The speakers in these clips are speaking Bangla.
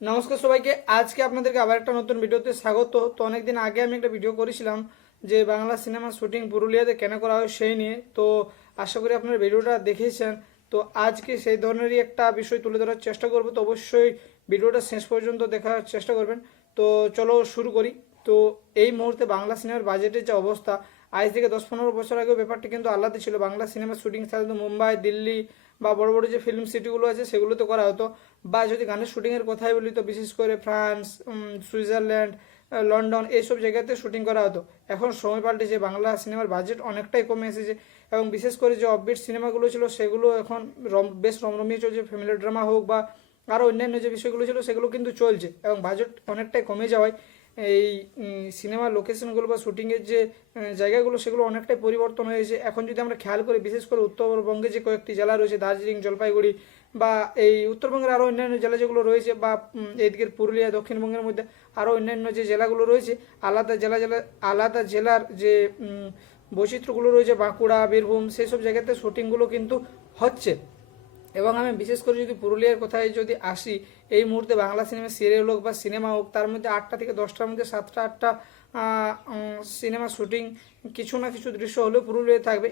নমস্কার সবাইকে। আজকে আপনাদেরকে আবার একটা নতুন ভিডিওতে স্বাগত। তো অনেকদিন আগে আমি একটা ভিডিও করেছিলাম যে বাংলা সিনেমার শুটিং পুরুলিয়াতে কেন করা হয় সেই নিয়ে। তো আশা করি আপনারা ভিডিওটা দেখেছেন। তো আজকে সেই ধরনেরই একটা বিষয় তুলে ধরার চেষ্টা করব। তো অবশ্যই ভিডিওটা শেষ পর্যন্ত দেখার চেষ্টা করবেন। তো চলো শুরু করি। তো এই মুহূর্তে বাংলা সিনেমার বাজেটের যে অবস্থা, আজ থেকে দশ পনেরো বছর আগেও ব্যাপারটি কিন্তু আলাদা ছিল। বাংলা সিনেমার শুটিং সাধারণত মুম্বাই, দিল্লি বা বড় বড় যে ফিল্ম সিটিগুলো আছে সেগুলোতে করা হতো। বা যদি গানের শুটিংয়ের কথাই বলি তো বিশেষ করে ফ্রান্স সুইজারল্যান্ড লন্ডন এইসব জায়গাতে শুটিং করা হতো। এখন সময় পাল্টেছে, বাংলা সিনেমার বাজেট অনেকটাই কমে এসেছে এবং বিশেষ করে যে অফবিট সিনেমাগুলো ছিল সেগুলো এখন রম, বেশ রমরমিয়ে চলছে। ফ্যামিলি ড্রামা হোক বা আরও অন্যান্য যে বিষয়গুলো ছিল সেগুলো কিন্তু চলছে এবং বাজেট অনেকটাই কমে যাওয়ায় এই সিনেমার লোকেশনগুলো বা শুটিংয়ের যে জায়গাগুলো সেগুলো অনেকটাই পরিবর্তন হয়েছে এখন যদি আমরা খেয়াল করি বিশেষ করে উত্তরবঙ্গে যে কয়েকটি জেলা রয়েছে দার্জিলিং জলপাইগুড়ি বা এই উত্তরবঙ্গের আরও অন্যান্য জেলা যেগুলো রয়েছে বা উম, এইদিকের পুরুলিয়া দক্ষিণবঙ্গের মধ্যে আরও অন্যান্য যে জেলাগুলো রয়েছে আলাদা জেলা জেলা আলাদা জেলার যে বৈচিত্র্যগুলো রয়েছে বাঁকুড়া বীরভূম সেসব জায়গাতে শুটিংগুলো কিন্তু হচ্ছে। এবং আমি বিশেষ করে যদি পুরুলিয়ার কথায় যদি আসি, এই মুহূর্তে বাংলা সিনেমা সিরিয়াল হোক বা সিনেমা হোক, তার মধ্যে আটটা থেকে দশটার মধ্যে সাতটা, আটটা সিনেমা শুটিং কিছু না কিছু দৃশ্য হলেও পুরুলিয়ায় থাকবে।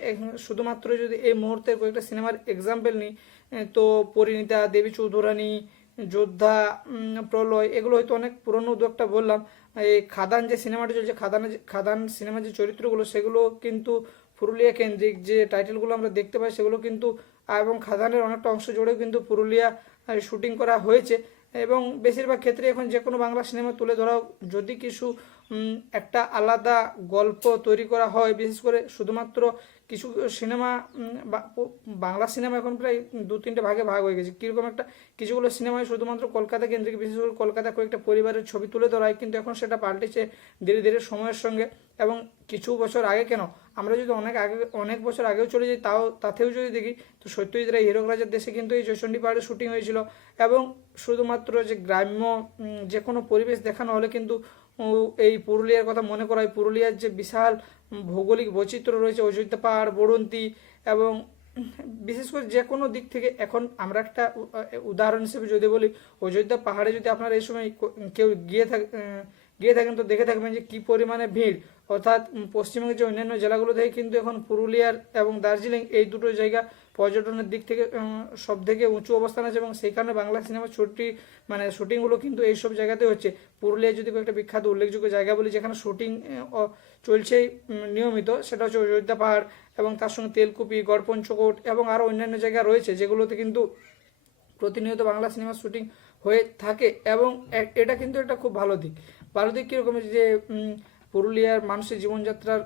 শুধুমাত্র যদি এই মুহূর্তে কয়েকটা সিনেমার এক্সাম্পল নিই, তো পরিণীতা, দেবী চৌধুরানী, যোদ্ধা প্রলয়, এগুলো হয়তো অনেক পুরনো দু একটা বললাম। এই খাদান যে সিনেমাটি চলছে, খাদানে খাদান সিনেমার যে চরিত্রগুলো, সেগুলো কিন্তু পুরুলিয়া কেন্দ্রিক যে টাইটেলগুলো আমরা দেখতে পাই, সেগুলো কিন্তু এবং খাদানের অনেকটা অংশ জুড়েও কিন্তু পুরুলিয়া শুটিং করা হয়েছে। এবং বেশিরভাগ ক্ষেত্রে এখন যে কোনো বাংলা সিনেমা তুলে ধরাও যদি কিছু একটা আলাদা গল্প তৈরি করা হয়, বিশেষ করে শুধুমাত্র কিছু সিনেমা বাংলা সিনেমা এখন প্রায় দু তিনটে ভাগে ভাগ হয়ে গেছে। কীরকম একটা, কিছুগুলো সিনেমায় শুধুমাত্র কলকাতা কেন্দ্রিক, বিশেষ করে কলকাতা কয়েকটা পরিবারের ছবি তুলে ধরা হয়, কিন্তু এখন সেটা পাল্টেছে ধীরে ধীরে সময়ের সঙ্গে। এবং কিছু বছর আগে কেন, আমরা যদি অনেক আগে, অনেক বছর আগেও চলে যাই, তাও, তাতেও যদি দেখি, তো সত্যজিৎ রায় হীরক রাজার দেশে কিন্তু এই জয়চণ্ডী পাহাড়ে শুটিং হয়েছিল। এবং শুধুমাত্র যে গ্রাম্য যে কোনো পরিবেশ দেখানো হলে কিন্তু এই পুরুলিয়ার কথা মনে করা হয়। পুরুলিয়ার যে বিশাল ভৌগোলিক বৈচিত্র্য রয়েছে, অযোধ্যা পাহাড়, বরন্তি এবং বিশেষ করে যে কোনো দিক থেকে এখন আমরা একটা উদাহরণ হিসেবে যদি বলি, অযোধ্যা পাহাড়ে যদি আপনারা এই সময় কেউ গিয়ে থাক গিয়ে থাকেন তো দেখে থাকবেন যে কি পরিমাণে ভিড়। অর্থাৎ পশ্চিমবঙ্গের যে অন্যান্য জেলাগুলো থেকে কিন্তু এখন পুরুলিয়ার এবং দার্জিলিং এই দুটো জায়গা পর্যটনের দিক থেকে সব থেকে উঁচু অবস্থান আছে এবং কারণে বাংলা সিনেমার ছুটি মানে শুটিংগুলো কিন্তু এইসব জায়গাতে হচ্ছে। পুরুলিয়ায় যদি কয়েকটা বিখ্যাত উল্লেখযোগ্য জায়গা বলি যেখানে শুটিং চলছেই উম, নিয়মিত সেটা হচ্ছে অযোধ্যা পাহাড় এবং তার সঙ্গে তেলকুপি গড়পঞ্চকোট এবং আরও অন্যান্য জায়গা রয়েছে যেগুলোতে কিন্তু প্রতিনিয়ত বাংলা সিনেমার শুটিং হয়ে থাকে এবং এটা কিন্তু একটা খুব ভালো দিক। ভালো দিক কীরকম যে পুরুলিয়ার মানুষের জীবনযাত্রার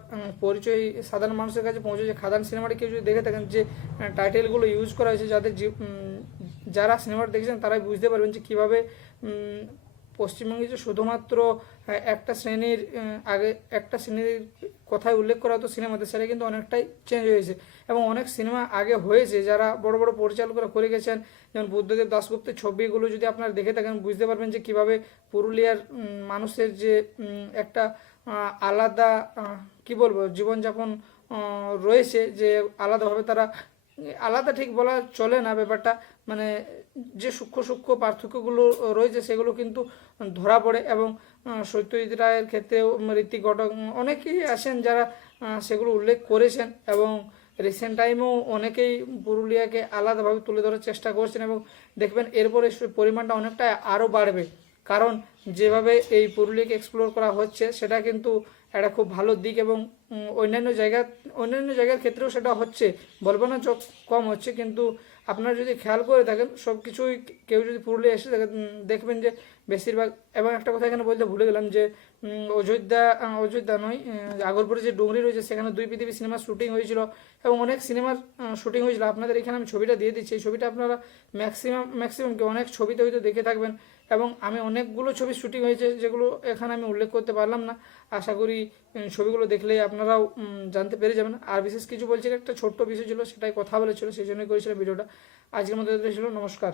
পরিচয়, সাধারণ মানুষের কাছে পৌঁছেছে খাদান সিনেমাটা কেউ যদি দেখে থাকেন যে টাইটেলগুলো ইউজ করা হয়েছে যাদের যারা সিনেমাটা দেখেছেন তারাই বুঝতে পারবেন যে কীভাবে পশ্চিমবঙ্গে যে শুধুমাত্র একটা শ্রেণির আগে একটা শ্রেণির কথায় উল্লেখ করা হতো সিনেমাতে, সেটা কিন্তু অনেকটাই চেঞ্জ হয়েছে এবং অনেক সিনেমা আগে হয়েছে, যারা বড় বড় পরিচালকরা করে গেছেন, যেমন বুদ্ধদেব দাশগুপ্তের ছবিগুলো যদি আপনারা দেখে থাকেন, বুঝতে পারবেন যে কীভাবে পুরুলিয়ার মানুষের যে একটা আলাদা কি বলব, জীবনযাপন রয়েছে যে আলাদাভাবে তারা, আলাদা ঠিক বলা চলে না ব্যাপারটা মানে যে সূক্ষ্ম সূক্ষ্ম পার্থক্যগুলো রয়েছে সেগুলো কিন্তু ধরা পড়ে এবং সত্যজিৎ রায়ের ক্ষেত্রেও ঋতিক ঘটক অনেকেই আছেন যারা সেগুলো উল্লেখ করেছেন এবং রিসেন্ট টাইমেও অনেকেই পুরুলিয়াকে আলাদাভাবে তুলে ধরার চেষ্টা করছেন এবং দেখবেন এরপরে পরিমাণটা অনেকটা আরও বাড়বে। কারণ যেভাবে এই পুরুলিয়াকে এক্সপ্লোর করা হচ্ছে, সেটা কিন্তু একটা খুব ভালো দিক এবং অন্যান্য জায়গা, অন্যান্য জায়গার ক্ষেত্রেও সেটা হচ্ছে। বলব না চোখ কম হচ্ছে, কিন্তু আপনারা যদি খেয়াল করে থাকেন সব কিছুই কেউ যদি পুরুলিয়া এসে থাকেন দেখবেন যে বেশিরভাগ, এবং একটা কথা এখানে বলতে ভুলে গেলাম যে অযোধ্যা অযোধ্যা নয় আগরপুরে যে ডুংরি রয়েছে, সেখানে দুই পৃথিবী সিনেমার শুটিং হয়েছিল এবং অনেক সিনেমার শুটিং হয়েছিল। আপনাদের এখানে আমি ছবিটা দিয়ে দিচ্ছি। এই ছবিটা আপনারা ম্যাক্সিমাম ম্যাক্সিমাম কি অনেক ছবিতে হয়তো দেখে থাকবেন এবং আমি অনেকগুলো ছবি শুটিং হয়েছে যেগুলো এখানে আমি উল্লেখ করতে পারলাম না। আশা করি ছবিগুলো দেখলে আপনারাও জানতে পেরে যাবেন। আর বিশেষ কিছু বলছিল একটা ছোট্ট বিষয় ছিল, সেটাই কথা বলেছিল, সেই জন্যই করেছিলাম ভিডিওটা। আজকের মধ্যে ছিল, নমস্কার।